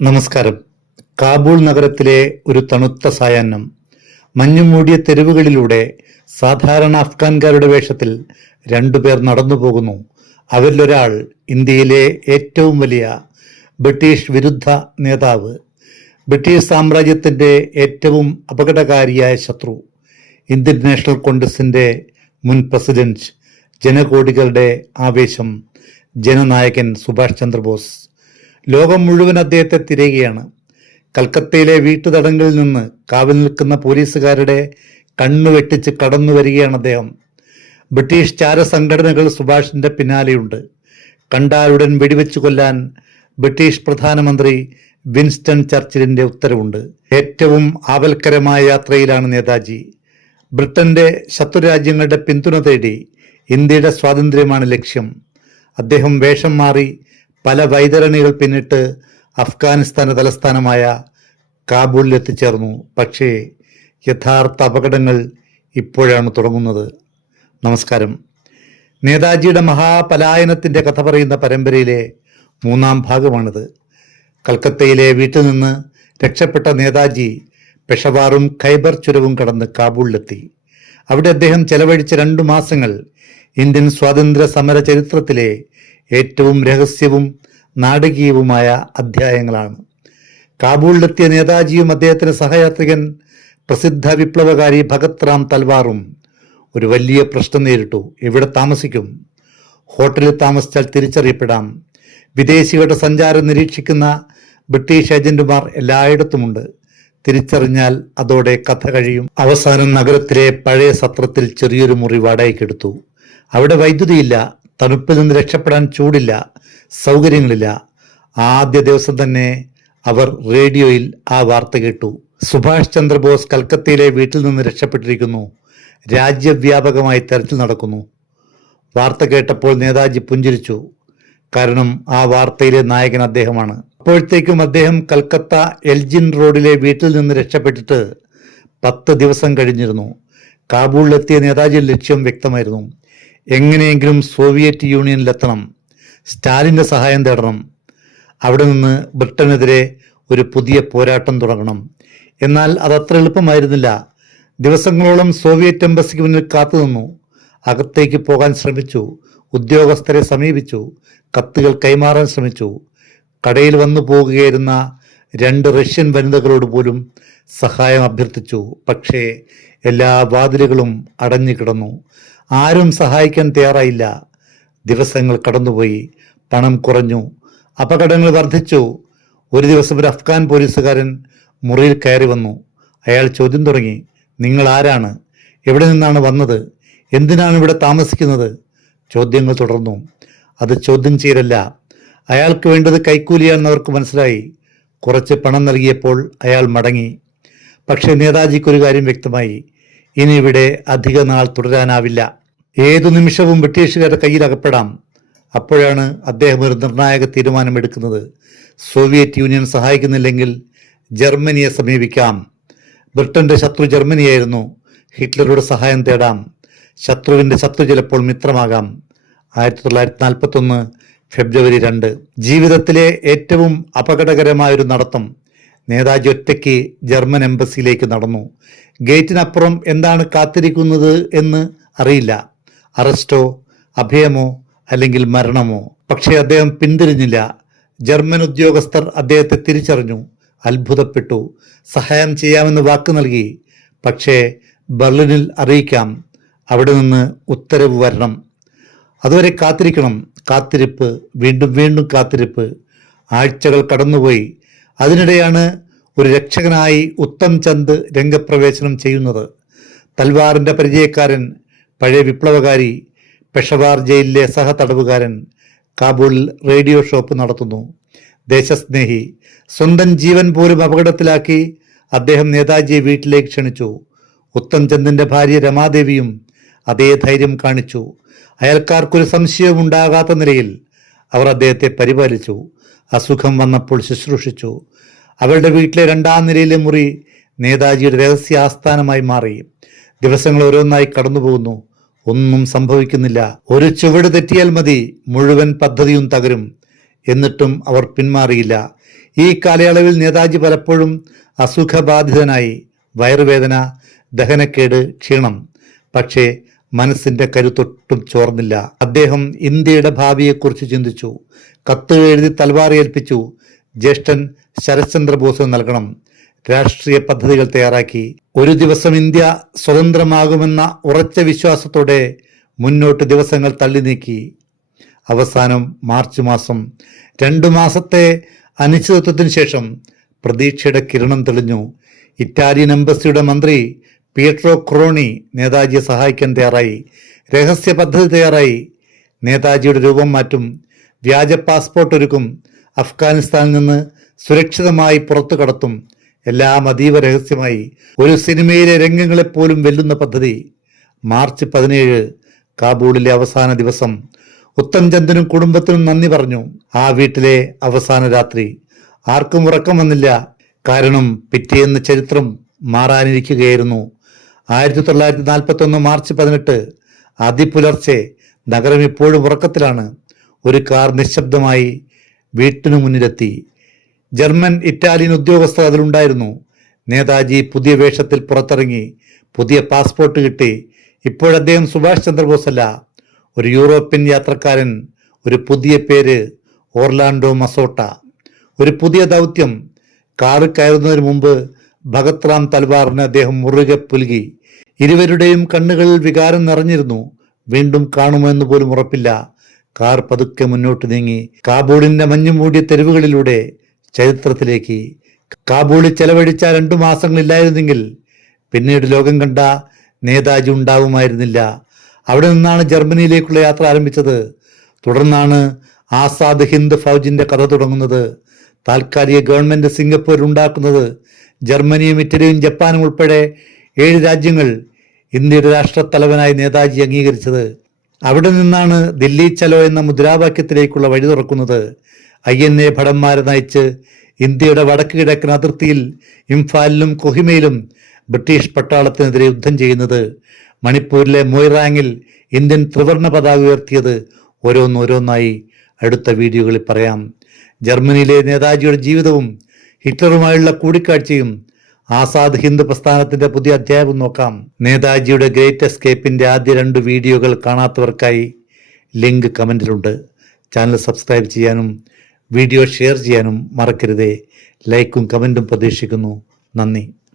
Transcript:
നമസ്കാരം. കാബൂൾ നഗരത്തിലെ ഒരു തണുത്ത സായാഹ്നം. മഞ്ഞുമൂടിയ തെരുവുകളിലൂടെ സാധാരണ അഫ്ഗാൻകാരുടെ വേഷത്തിൽ രണ്ടുപേർ നടന്നു പോകുന്നു. അവരിലൊരാൾ ഇന്ത്യയിലെ ഏറ്റവും വലിയ ബ്രിട്ടീഷ് വിരുദ്ധ നേതാവ്, ബ്രിട്ടീഷ് സാമ്രാജ്യത്തിൻ്റെ ഏറ്റവും അപകടകാരിയായ ശത്രു, ഇന്ത്യൻ നാഷണൽ കോൺഗ്രസിൻ്റെ മുൻ പ്രസിഡന്റ്, ജനകോടികളുടെ ആവേശം, ജനനായകൻ സുഭാഷ് ചന്ദ്രബോസ്. ലോകം മുഴുവൻ അദ്ദേഹത്തെ തിരയുകയാണ്. കൽക്കത്തയിലെ വീട്ടുതടങ്കലിൽ നിന്ന് കാവൽ നിൽക്കുന്ന പോലീസുകാരുടെ കണ്ണു വെട്ടിച്ച് കടന്നു വരികയാണ് അദ്ദേഹം. ബ്രിട്ടീഷ് ചാരസംഘടനകൾ സുഭാഷിന്റെ പിന്നാലെയുണ്ട്. കണ്ടാലുടൻ വെടിവെച്ചു കൊല്ലാൻ ബ്രിട്ടീഷ് പ്രധാനമന്ത്രി വിൻസ്റ്റൺ ചർച്ചിലിന്റെ ഉത്തരവുണ്ട്. ഏറ്റവും ആപൽക്കരമായ യാത്രയിലാണ് നേതാജി. ബ്രിട്ടന്റെ ശത്രുരാജ്യങ്ങളുടെ പിന്തുണ തേടി ഇന്ത്യയുടെ സ്വാതന്ത്ര്യമാണ് ലക്ഷ്യം. അദ്ദേഹം വേഷം മാറി പല വൈതരണികൾ പിന്നിട്ട് അഫ്ഗാനിസ്ഥാന്റെ തലസ്ഥാനമായ കാബൂളിൽ എത്തിച്ചേർന്നു. പക്ഷേ യഥാർത്ഥ അപകടങ്ങൾ ഇപ്പോഴാണ് തുടങ്ങുന്നത്. നമസ്കാരം. നേതാജിയുടെ മഹാപലായനത്തിൻ്റെ കഥ പറയുന്ന പരമ്പരയിലെ 3-ാം ഭാഗമാണിത്. കൽക്കത്തയിലെ വീട്ടിൽ നിന്ന് രക്ഷപ്പെട്ട നേതാജി പെഷവാറും ഖൈബർ ചുരവും കടന്ന് കാബൂളിലെത്തി. അവിടെ അദ്ദേഹം ചെലവഴിച്ച 2 മാസങ്ങൾ ഇന്ത്യൻ സ്വാതന്ത്ര്യ സമര ചരിത്രത്തിലെ ഏറ്റവും രഹസ്യവും നാടകീയവുമായ അധ്യായങ്ങളാണ്. കാബൂളിലെത്തിയ നേതാജിയും അദ്ദേഹത്തിന്റെ സഹയാത്രികൻ പ്രസിദ്ധ വിപ്ലവകാരി ഭഗത് റാം തൽവാറും ഒരു വലിയ പ്രശ്നം നേരിട്ടു. എവിടെ താമസിക്കും? ഹോട്ടലിൽ താമസിച്ചാൽ തിരിച്ചറിയപ്പെടാം. വിദേശികളുടെ സഞ്ചാരം നിരീക്ഷിക്കുന്ന ബ്രിട്ടീഷ് ഏജന്റുമാർ എല്ലായിടത്തുമുണ്ട്. തിരിച്ചറിഞ്ഞാൽ അതോടെ കഥ കഴിയും. അവസാനം നഗരത്തിലെ പഴയ സത്രത്തിൽ ചെറിയൊരു മുറി വാടകയ്ക്കെടുത്തു. അവിടെ വൈദ്യുതിയില്ല, തണുപ്പിൽ നിന്ന് രക്ഷപ്പെടാൻ ചൂടില്ല, സൗകര്യങ്ങളില്ല. ആദ്യ ദിവസം തന്നെ അവർ റേഡിയോയിൽ ആ വാർത്ത കേട്ടു. സുഭാഷ് ചന്ദ്രബോസ് കൽക്കത്തയിലെ വീട്ടിൽ നിന്ന് രക്ഷപ്പെട്ടിരിക്കുന്നു. രാജ്യവ്യാപകമായി തെരച്ചിൽ നടക്കുന്നു. വാർത്ത കേട്ടപ്പോൾ നേതാജി പുഞ്ചിരിച്ചു. കാരണം ആ വാർത്തയിലെ നായകൻ അദ്ദേഹമാണ്. അപ്പോഴത്തേക്കും അദ്ദേഹം കൽക്കത്ത എൽജിൻ റോഡിലെ വീട്ടിൽ നിന്ന് രക്ഷപ്പെട്ടിട്ട് 10 ദിവസം കഴിഞ്ഞിരുന്നു. കാബൂളിലെത്തിയ നേതാജിയുടെ ലക്ഷ്യം വ്യക്തമായിരുന്നു. എങ്ങനെയെങ്കിലും സോവിയറ്റ് യൂണിയനിലെത്തണം, സ്റ്റാലിൻ്റെ സഹായം തേടണം, അവിടെ നിന്ന് ബ്രിട്ടനെതിരെ ഒരു പുതിയ പോരാട്ടം തുടങ്ങണം. എന്നാൽ അതത്ര എളുപ്പമായിരുന്നില്ല. ദിവസങ്ങളോളം സോവിയറ്റ് എംബസിക്ക് മുന്നിൽ കാത്തുനിന്നു. അകത്തേക്ക് പോകാൻ ശ്രമിച്ചു, ഉദ്യോഗസ്ഥരെ സമീപിച്ചു, കത്തുകൾ കൈമാറാൻ ശ്രമിച്ചു. കടയിൽ വന്നു പോകുകയായിരുന്ന 2 റഷ്യൻ വനിതകളോട് പോലും സഹായം അഭ്യർത്ഥിച്ചു. പക്ഷേ എല്ലാ വാതിലുകളും അടഞ്ഞു കിടന്നു. ആരും സഹായിക്കാൻ തയ്യാറായില്ല. ദിവസങ്ങൾ കടന്നുപോയി. പണം കുറഞ്ഞു. അപകടങ്ങൾ വർദ്ധിച്ചു. ഒരു ദിവസം ഒരു അഫ്ഗാൻ പോലീസുകാരൻ മുറിയിൽ കയറി വന്നു. അയാൾ ചോദ്യം തുടങ്ങി. നിങ്ങൾ ആരാണ്? എവിടെ നിന്നാണ് വന്നത്? എന്തിനാണ് ഇവിടെ താമസിക്കുന്നത്? ചോദ്യങ്ങൾ തുടർന്നു. അത് ചോദ്യം ചെയ്യലല്ല. അയാൾക്ക് വേണ്ടത് കൈക്കൂലിയാണെന്ന് അവർക്ക് മനസ്സിലായി. കുറച്ച് പണം നൽകിയപ്പോൾ അയാൾ മടങ്ങി. പക്ഷേ നേതാജിക്കൊരു കാര്യം വ്യക്തമായി. ഇനി ഇവിടെ അധിക നാൾ തുടരാനാവില്ല. ഏതു നിമിഷവും ബ്രിട്ടീഷുകാരുടെ കയ്യിൽ അകപ്പെടാം. അപ്പോഴാണ് അദ്ദേഹം ഒരു നിർണായക തീരുമാനമെടുക്കുന്നത്. സോവിയറ്റ് യൂണിയൻ സഹായിക്കുന്നില്ലെങ്കിൽ ജർമ്മനിയെ സമീപിക്കാം. ബ്രിട്ടന്റെ ശത്രു ജർമ്മനിയായിരുന്നു. ഹിറ്റ്ലറുടെ സഹായം തേടാം. ശത്രുവിന്റെ ശത്രു ചിലപ്പോൾ മിത്രമാകാം. 1941 ഫെബ്രുവരി 2. ജീവിതത്തിലെ ഏറ്റവും അപകടകരമായൊരു നടത്തം. നേതാജി ഒറ്റയ്ക്ക് ജർമ്മൻ എംബസിയിലേക്ക് നടന്നു. ഗേറ്റിനപ്പുറം എന്താണ് കാത്തിരിക്കുന്നത് എന്ന് അറിയില്ല. അറസ്റ്റോ, അഭയമോ അല്ലെങ്കിൽ മരണമോ. പക്ഷേ അദ്ദേഹം പിന്തിരിഞ്ഞില്ല. ജർമ്മൻ ഉദ്യോഗസ്ഥർ അദ്ദേഹത്തെ തിരിച്ചറിഞ്ഞു, അത്ഭുതപ്പെട്ടു. സഹായം ചെയ്യാമെന്ന് വാക്ക് നൽകി. പക്ഷേ ബെർലിനിൽ അറിയിക്കാം, അവിടെ നിന്ന് ഉത്തരവ് വരണം. അതുവരെ കാത്തിരിക്കണം. കാത്തിരിപ്പ്, വീണ്ടും വീണ്ടും കാത്തിരിപ്പ്. ആഴ്ചകൾ കടന്നുപോയി. അതിനിടെയാണ് ഒരു രക്ഷകനായി ഉത്തം ചന്ദ് രംഗപ്രവേശനം ചെയ്യുന്നത്. തൽവാറിന്റെ പരിചയക്കാരൻ, പഴയ വിപ്ലവകാരി, പെഷവാർ ജയിലിലെ സഹതടവുകാരൻ. കാബൂളിൽ റേഡിയോ ഷോപ്പ് നടത്തുന്നു. ദേശസ്നേഹി. സ്വന്തം ജീവൻ പോലും അപകടത്തിലാക്കി അദ്ദേഹം നേതാജിയെ വീട്ടിലേക്ക് ക്ഷണിച്ചു. ഉത്തം ചന്ദിന്റെ ഭാര്യ രമാദേവിയും അതേ ധൈര്യം കാണിച്ചു. അയൽക്കാർക്കൊരു സംശയവും ഉണ്ടാകാത്ത നിലയിൽ അവർ അദ്ദേഹത്തെ പരിപാലിച്ചു. അസുഖം വന്നപ്പോൾ ശുശ്രൂഷിച്ചു. അവരുടെ വീട്ടിലെ 2-ാം നിലയിലെ മുറി നേതാജിയുടെ രഹസ്യ ആസ്ഥാനമായി മാറി. ദിവസങ്ങൾ ഓരോന്നായി കടന്നുപോകുന്നു. ഒന്നും സംഭവിക്കുന്നില്ല. ഒരു ചുവട് തെറ്റിയാൽ മതി, മുഴുവൻ പദ്ധതിയും തകരും. എന്നിട്ടും അവർ പിന്മാറിയില്ല. ഈ കാലയളവിൽ നേതാജി പലപ്പോഴും അസുഖബാധിതനായി. വയറുവേദന, ദഹനക്കേട്, ക്ഷീണം. പക്ഷേ മനസ്സിന്റെ കരുത്തൊട്ടും ചോർന്നില്ല. അദ്ദേഹം ഇന്ത്യയുടെ ഭാവിയെക്കുറിച്ച് ചിന്തിച്ചു. കത്ത് എഴുതി തൽവാർ ഏൽപ്പിച്ചു. ജ്യേഷ്ഠൻ ശരത് ചന്ദ്ര ബോസിന് നൽകണം. രാഷ്ട്രീയ പദ്ധതികൾ തയ്യാറാക്കി. ഒരു ദിവസം ഇന്ത്യ സ്വതന്ത്രമാകുമെന്ന ഉറച്ച വിശ്വാസത്തോടെ മുന്നോട്ട് ദിവസങ്ങൾ തള്ളി നീക്കി. അവസാനം മാർച്ച് മാസം. 2 മാസത്തെ അനിശ്ചിതത്വത്തിന് ശേഷം പ്രതീക്ഷയുടെ കിരണം തെളിഞ്ഞു. ഇറ്റാലിയൻ എംബസിയുടെ മന്ത്രി പിയട്രോ ക്രോണി നേതാജിയെ സഹായിക്കാൻ തയ്യാറായി. രഹസ്യ പദ്ധതി തയ്യാറായി. നേതാജിയുടെ രൂപം മാറ്റും, വ്യാജ പാസ്പോർട്ട് ഒരുക്കും, അഫ്ഗാനിസ്ഥാനിൽ നിന്ന് സുരക്ഷിതമായി പുറത്തു കടത്തും. എല്ലാം അതീവ രഹസ്യമായി. ഒരു സിനിമയിലെ രംഗങ്ങളെപ്പോലും വെല്ലുന്ന പദ്ധതി. മാർച്ച് 17 കാബൂളിലെ അവസാന ദിവസം. ഉത്തംചന്ദിനും കുടുംബത്തിനും നന്ദി പറഞ്ഞു. ആ വീട്ടിലെ അവസാന രാത്രി. ആർക്കും ഉറക്കം വന്നില്ല. കാരണം പിറ്റേന്ന് ചരിത്രം മാറാനിരിക്കുകയായിരുന്നു. 1941 മാർച്ച് 18 അതിപുലർച്ചെ. നഗരം ഇപ്പോഴും ഉറക്കത്തിലാണ്. ഒരു കാർ നിശബ്ദമായി വീട്ടിനു മുന്നിലെത്തി. ജർമ്മൻ, ഇറ്റാലിയൻ ഉദ്യോഗസ്ഥർ അതിലുണ്ടായിരുന്നു. നേതാജി പുതിയ വേഷത്തിൽ പുറത്തിറങ്ങി. പുതിയ പാസ്പോർട്ട് കിട്ടി. ഇപ്പോഴദ്ദേഹം സുഭാഷ് ചന്ദ്രബോസ് അല്ല, ഒരു യൂറോപ്യൻ യാത്രക്കാരൻ. ഒരു പുതിയ പേര്, ഓർലാൻഡോ മസോട്ട. ഒരു പുതിയ ദൗത്യം. കാറ് കയറുന്നതിന് മുമ്പ് ഭഗത് റാം തൽവാറിനെ അദ്ദേഹം മുറുകെ പുലുകി. ഇരുവരുടെയും കണ്ണുകളിൽ വികാരം നിറഞ്ഞിരുന്നു. വീണ്ടും കാണുമോ എന്ന് പോലും ഉറപ്പില്ല. കാർ പതുക്കെ മുന്നോട്ട് നീങ്ങി. കാബൂളിന്റെ മഞ്ഞുമൂടിയ തെരുവുകളിലൂടെ ചരിത്രത്തിലേക്ക്. കാബൂളിൽ ചെലവഴിച്ച 2 മാസങ്ങളില്ലായിരുന്നെങ്കിൽ പിന്നീട് ലോകം കണ്ട നേതാജി ഉണ്ടാവുമായിരുന്നില്ല. അവിടെ നിന്നാണ് ജർമ്മനിയിലേക്കുള്ള യാത്ര ആരംഭിച്ചത്. തുടർന്നാണ് ആസാദ് ഹിന്ദ് ഫൗജിന്റെ കഥ തുടങ്ങുന്നത്. താൽക്കാലിക ഗവൺമെന്റ് സിംഗപ്പൂരിൽ ഉണ്ടാക്കുന്നത്. ജർമ്മനിയും ഇറ്റലിയും ജപ്പാനും ഉൾപ്പെടെ 7 രാജ്യങ്ങൾ ഇന്ത്യയുടെ രാഷ്ട്രത്തലവനായി നേതാജി അംഗീകരിച്ചത്. അവിടെ നിന്നാണ് ദില്ലി ചലോ എന്ന മുദ്രാവാക്യത്തിലേക്കുള്ള വഴി തുറക്കുന്നത്. INA ഭടന്മാരെ നയിച്ച് ഇന്ത്യയുടെ വടക്ക് കിഴക്കൻ അതിർത്തിയിൽ ഇംഫാലിലും കൊഹിമയിലും ബ്രിട്ടീഷ് പട്ടാളത്തിനെതിരെ യുദ്ധം ചെയ്യുന്നത്. മണിപ്പൂരിലെ മൊയ്റാങ്ങിൽ ഇന്ത്യൻ ത്രിവർണ പതാക ഉയർത്തിയത്. ഓരോന്നോരോന്നായി അടുത്ത വീഡിയോകളിൽ പറയാം. ജർമ്മനിയിലെ നേതാജിയുടെ ജീവിതവും ഹിറ്റ്ലറുമായുള്ള കൂടിക്കാഴ്ചയും ആസാദ് ഹിന്ദ് പ്രസ്ഥാനത്തിന്റെ പുതിയ അധ്യായം നോക്കാം. നേതാജിയുടെ ഗ്രേറ്റ് എസ്കേപ്പിന്റെ ആദ്യ 2 വീഡിയോകൾ കാണാത്തവർക്കായി ലിങ്ക് കമന്റിലുണ്ട്. ചാനൽ സബ്സ്ക്രൈബ് ചെയ്യാനും വീഡിയോ ഷെയർ ചെയ്യാനും മറക്കരുതേ. ലൈക്കും കമന്റും പ്രതീക്ഷിക്കുന്നു. നന്ദി.